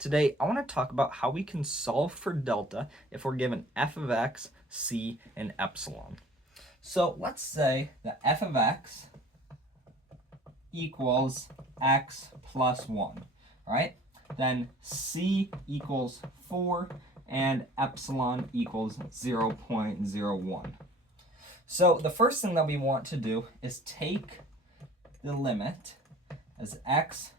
Today, I want to talk about how we can solve for delta if we're given f of x, c, and epsilon. So let's say that f of x equals x plus 1, all right? Then c equals 4 and epsilon equals 0.01. So the first thing that we want to do is take the limit as x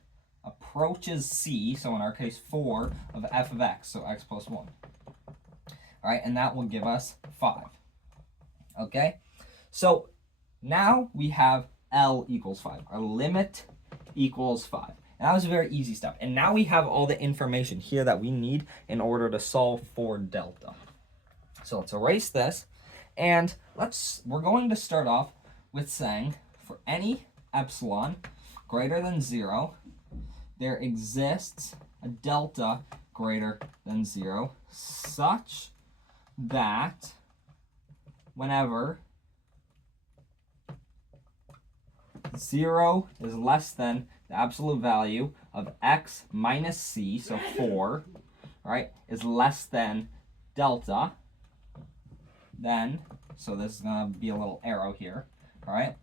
approaches c, so in our case 4 of f of x, so x plus 1. All right, and that will give us 5. Okay, so now we have L equals 5. Our limit equals 5. And that was a very easy step. And now we have all the information here that we need in order to solve for delta. So let's erase this. And we're going to start off with saying for any epsilon greater than 0, there exists a delta greater than 0 such that whenever 0 is less than the absolute value of x minus c, so 4, right, is less than delta, then, so this is going to be a little arrow here, all right,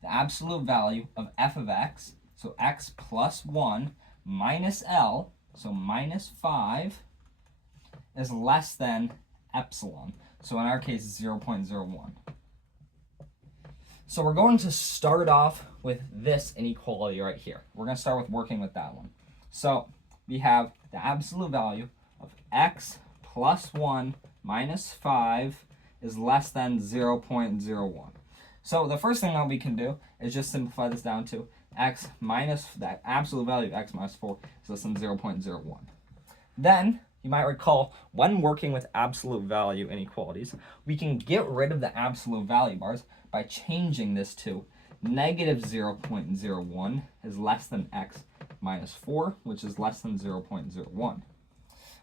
the absolute value of f of x, so x plus 1 minus L, so minus 5, is less than epsilon. So in our case, 0.01. So we're going to start off with this inequality right here. We're going to start with working with that one. So we have the absolute value of x plus 1 minus 5 is less than 0.01. So the first thing that we can do is just simplify this down to x minus, that absolute value of x minus 4 is less than 0.01. Then, you might recall, when working with absolute value inequalities, we can get rid of the absolute value bars by changing this to negative 0.01 is less than x minus 4, which is less than 0.01.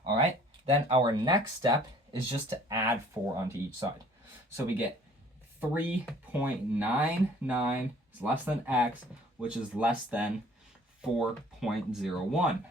All right, then our next step is just to add 4 onto each side. So we get 3.99 is less than x, which is less than 4.01.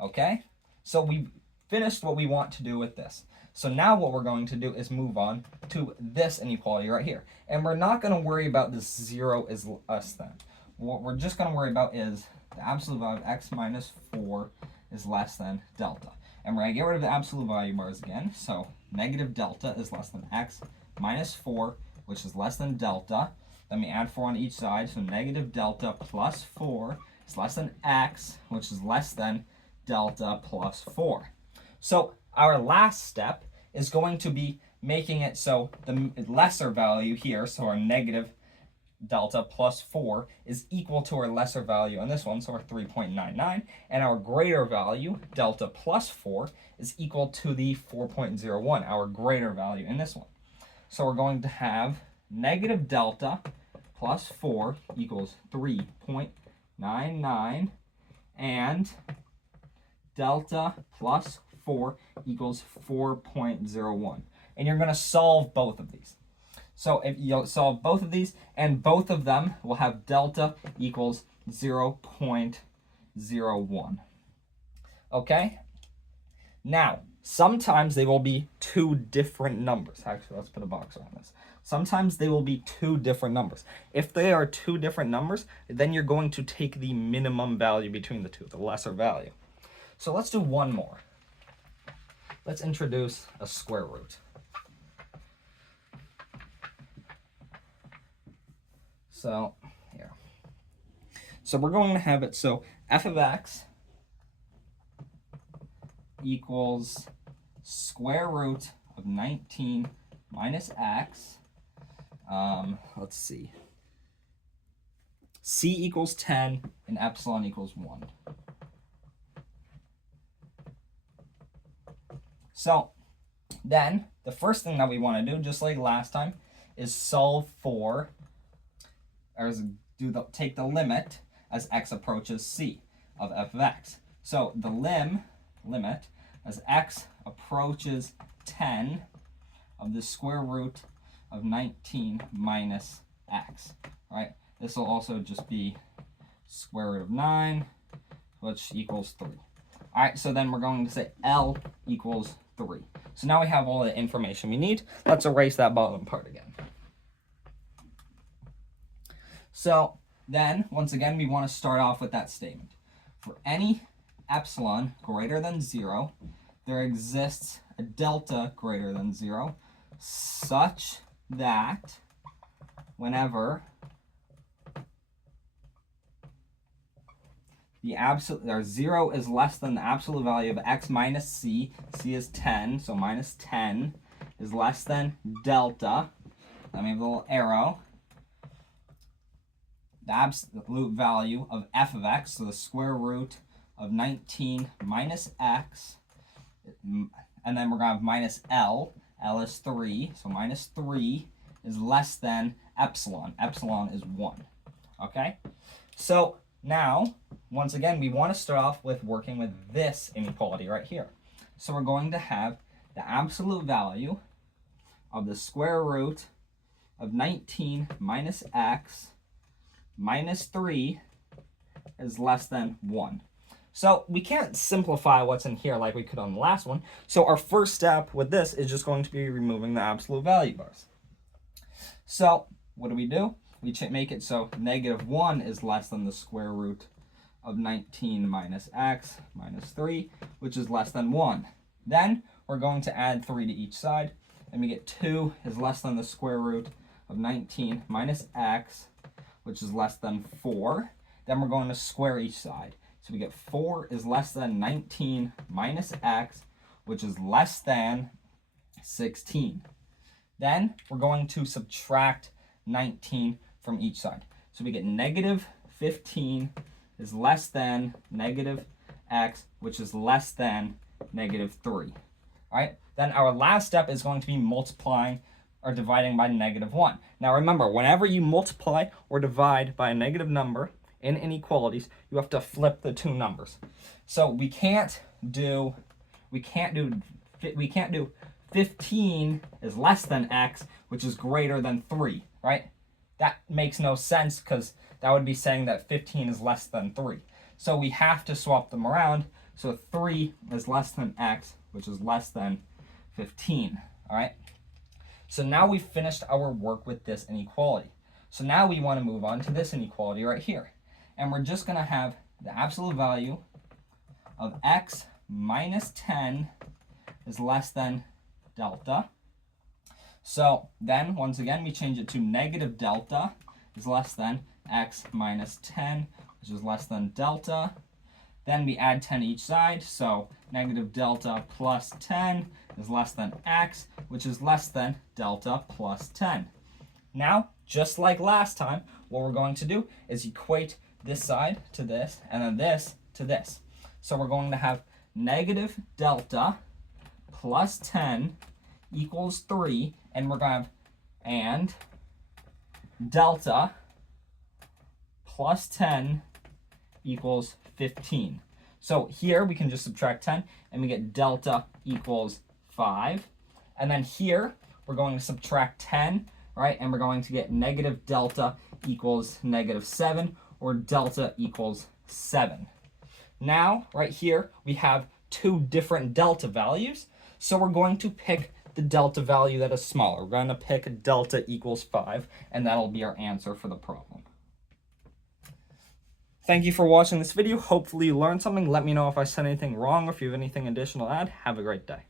Okay, so we finished what we want to do with this. So now what we're going to do is move on to this inequality right here. And we're not going to worry about this 0 is less than. What we're just going to worry about is the absolute value of x minus 4 is less than delta. And we're going to get rid of the absolute value bars again. So negative delta is less than x minus 4, which is less than delta. Then we add 4 on each side. So negative delta plus 4 is less than x, which is less than delta plus 4. So our last step is going to be making it so the lesser value here, so our negative delta plus 4, is equal to our lesser value on this one, so our 3.99, and our greater value, delta plus 4, is equal to the 4.01, our greater value in this one. So we're going to have negative delta plus 4 equals 3.99, and delta plus 4 equals 4.01. And you're going to solve both of these. So if you'll solve both of these, and both of them will have delta equals 0.01. Okay? Now, sometimes they will be two different numbers. Actually, let's put a box around this. Sometimes they will be two different numbers. If they are two different numbers, then you're going to take the minimum value between the two, the lesser value. So let's do one more. Let's introduce a square root. So here. So we're going to have it, so f of x equals square root of 19 minus x. Let's see. C equals 10 and epsilon equals 1. So then the first thing that we want to do, just like last time, is solve for, or take the limit as x approaches c of f of x. So the limit as x approaches 10 of the square root of 19 minus x. Right? This will also just be square root of 9, which equals 3. All right, so then we're going to say L equals 3. So now we have all the information we need. Let's erase that bottom part again. So then, once again, we want to start off with that statement. For any epsilon greater than 0, there exists a delta greater than 0, such that whenever the absolute, or 0 is less than the absolute value of x minus c, c is 10, so minus 10 is less than delta, let me have a little arrow, the absolute value of f of x, so the square root of 19 minus x, and then we're going to have minus L. L is 3, so minus 3 is less than epsilon. Epsilon is 1. Okay? So now, once again, we want to start off with working with this inequality right here. So we're going to have the absolute value of the square root of 19 minus x minus 3 is less than 1. So we can't simplify what's in here like we could on the last one. So our first step with this is just going to be removing the absolute value bars. So what do? We make it so negative 1 is less than the square root of 19 minus x minus 3, which is less than 1. Then we're going to add 3 to each side, and we get 2 is less than the square root of 19 minus x, which is less than 4. Then we're going to square each side. So we get 4 is less than 19 minus x, which is less than 16. Then we're going to subtract 19 from each side. So we get negative 15 is less than negative x, which is less than negative 3. All right, then our last step is going to be multiplying or dividing by negative 1. Now remember, whenever you multiply or divide by a negative number in inequalities, you have to flip the two numbers. So we can't do 15 is less than x, which is greater than 3, right? That makes no sense because that would be saying that 15 is less than 3. So we have to swap them around. So 3 is less than x, which is less than 15, all right? So now we've finished our work with this inequality. So now we want to move on to this inequality right here. And we're just going to have the absolute value of x minus 10 is less than delta. So then, once again, we change it to negative delta is less than x minus 10, which is less than delta. Then we add 10 each side, so negative delta plus 10 is less than x, which is less than delta plus 10. Now, just like last time, what we're going to do is equate this side to this, and then this to this. So we're going to have negative delta plus 10 equals 3, and we're going to have and delta plus 10 equals 15. So here we can just subtract 10 and we get delta equals 5. And then here we're going to subtract 10, right? And we're going to get negative delta equals negative 7, or delta equals 7. Now, right here, we have two different delta values. So we're going to pick the delta value that is smaller. We're going to pick delta equals 5, and that'll be our answer for the problem. Thank you for watching this video. Hopefully you learned something. Let me know if I said anything wrong or if you have anything additional to add. Have a great day.